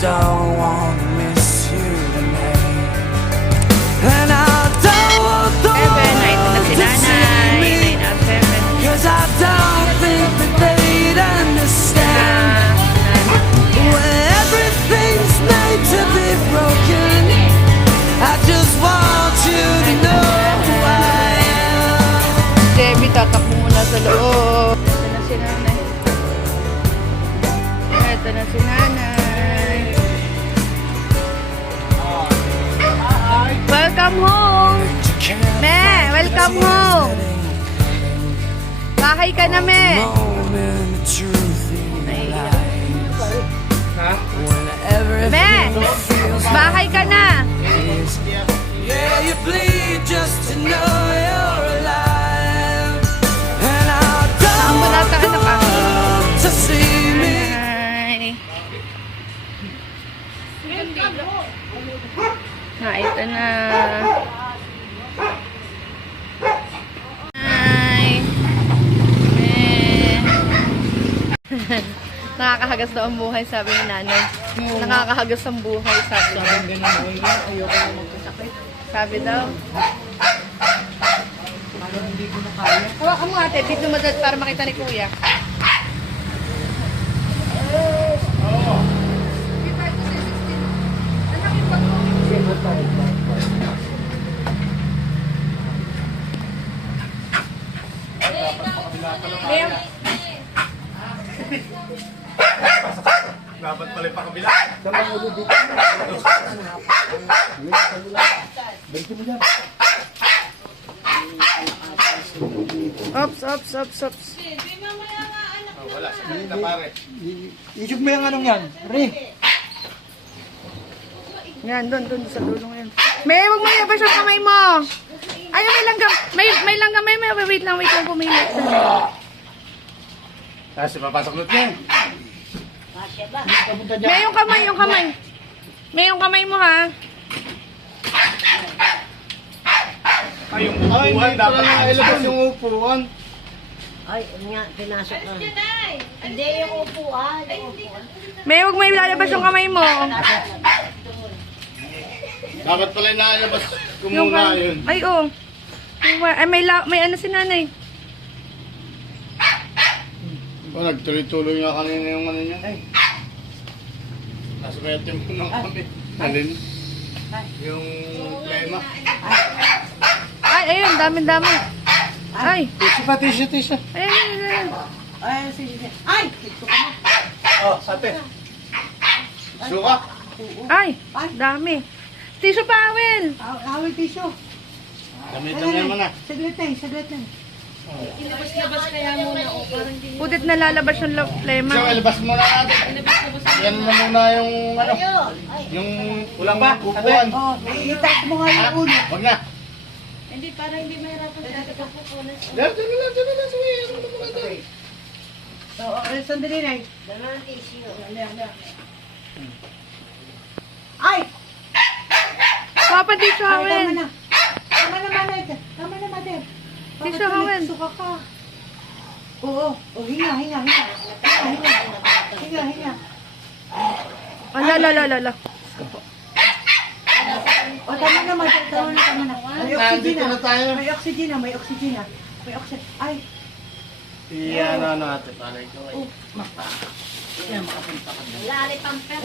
don't wanna miss you tonight. And I don't Ito na si nanay. 9 after 7. cause I don't think that they'd understand when everything's made to be broken. I just want you to know who I am. Debbie, tatakbo muna sa loob. Ito na si nanay. Ito na si nanay. Welcome home! Me, welcome home! Bahay ka na, me! Moment of truth in your life. When Me! everything feels Bahay ka na! yeah, you bleed just to know you're alive. And I Saan mo nasa don't anak ako? want to see me. Hi! Ito na. Hi! Nakakahagas daw ang buhay, sabi ni nanay. Nakakahagas ang buhay, sabi niya. Ayoko na magkasakit. Sabi daw. Parang hindi ko na kaya. Hawakan mo ate, dito madad para makita ni kuya. Dapat pala pa kabila. Ops, ops, ops, ops. Wala, sakit na pare. Isog mo yung anong yan. Re. Yan, doon sa dulong yan. May, huwag mo ilabas yung kamay mo. Ay, may langgam. May langgam. May, wait lang pumilit. Kasi papasok nut niya. May yung kamay. May yung kamay mo, ha? Ay, yung upuan, dapat ilabas yung upuan. Ay, nga, pinasok na. Hindi, yung upuan. May, huwag mo ilalabas yung kamay mo. Dapat pala inaalabas ko muna yun. Ay, oh. Ay, may ano si nanay. Oh, nagtuloy-tuloy nga kanina yung ano niya. Nasa may atim mo ng kami. Alin? Yung plema. Ay, ayun, dami. Ay, Tisha. ayun. Ay, sige. Ay! Ito ka na. Oh, sate. Suka. Ay, dami. Tissue towel. Awal tissue. Gamitan mo na. Saglit na. Pudit na lalabas yung So, lema. ilabas mo na natin. Yan mo muna yung ano. Yung ulang ba? Upuan. Oh, itas mo nga yung ulo. Huwag na. Hindi, para hindi mahirapan sa ating pagpupunan. Diyan na. Sige, ano mo muna tayo. So, sandali na. Dalawang tissue. Ay! Papa, tissue Ay, towel. tama na. Tama na, mother. Tissue towel. Suka ka. Oo. Oh, hinga. Hinga. Ala. O, tama na, mother. Tama na. May oxygen Nandito na tayo. May oxygen na. Ay! Iyan na natin. Palay ko. Lali pamper.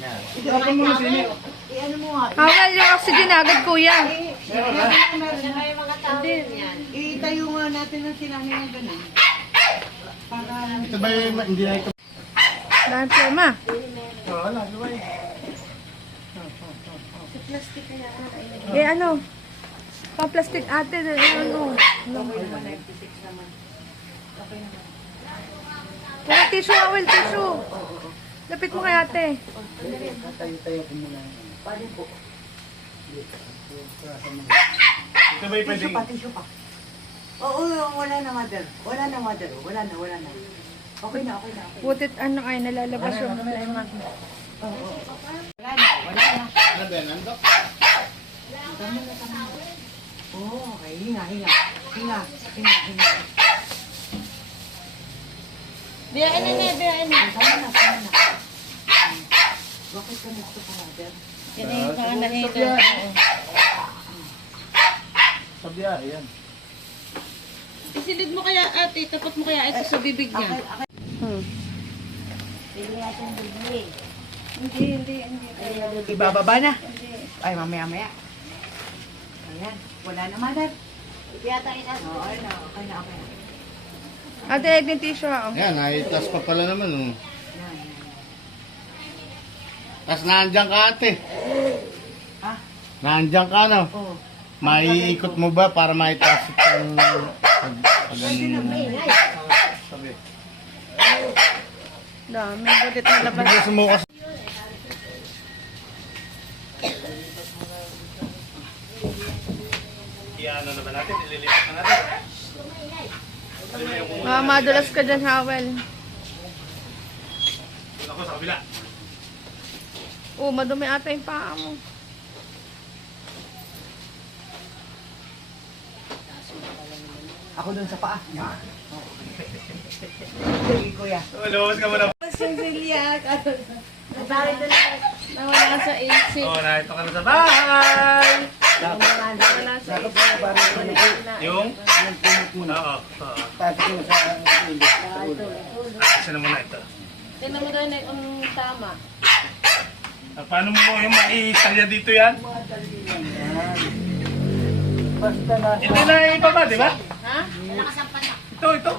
Tapos mo na sini. Ano mo nga? Hawal yung oxygen agad, kuya. Saka yung mga tao yan. Itayo nga natin ang sinangin ng ganun. Para... Ito ba yung hindi na ito? Lahat lema. Wala, luway. Eh, ano? Pa-plastic ate. Ano? Wala tissue, Hawal, tissue. Lapit mo kay ate. Tayo ko muna. Ito ba yung pwedeng... Tissue pa. Oo, wala na, mother. Wala na. Okay na. Butit ano ay nalalabas yung lema. Wala na. Ano ba yan? Nandok? Oo, okay. Hinga. Biyain na. Tama na. Yan yung mga nahito. Sa biyahe yan. Isilid mo kaya ate, tapat mo kaya ito sa bibig niya. Pili natin bibili. Hindi. Ibababa na. Ay, mamaya-maya. Ayan. Wala na, mother. Yata isa. Oo, okay na. Okay na. Ate, egg ng tissue ha. Yan, naitas pa pala naman. Oh. Tapos nandiyan ka ate. Ah? Nandiyan ka no? Oo. Maiikot mo ba para maitaas itong... Sabi. Dami, bulit na labas. Bigla sumukas. Iano na ba natin? Ililipat na natin. Madulas ka dyan, Howell. Doon ako sa kabila. Madumi ata yung paa mo. Ako dun sa paa. Sige, kuya. Lumabas ka muna. Nawala sa isip. Narito ka na sa bahay. Nawala sa isip. Yung? Oo. Tapos yung sa ulo. Isa na muna ito. Tignan mo daw na yung tama. Paano mo yung maisalya dito yan? Basta na. Hindi na ibaba, di ba? Ha? Nakasampan na. Ito.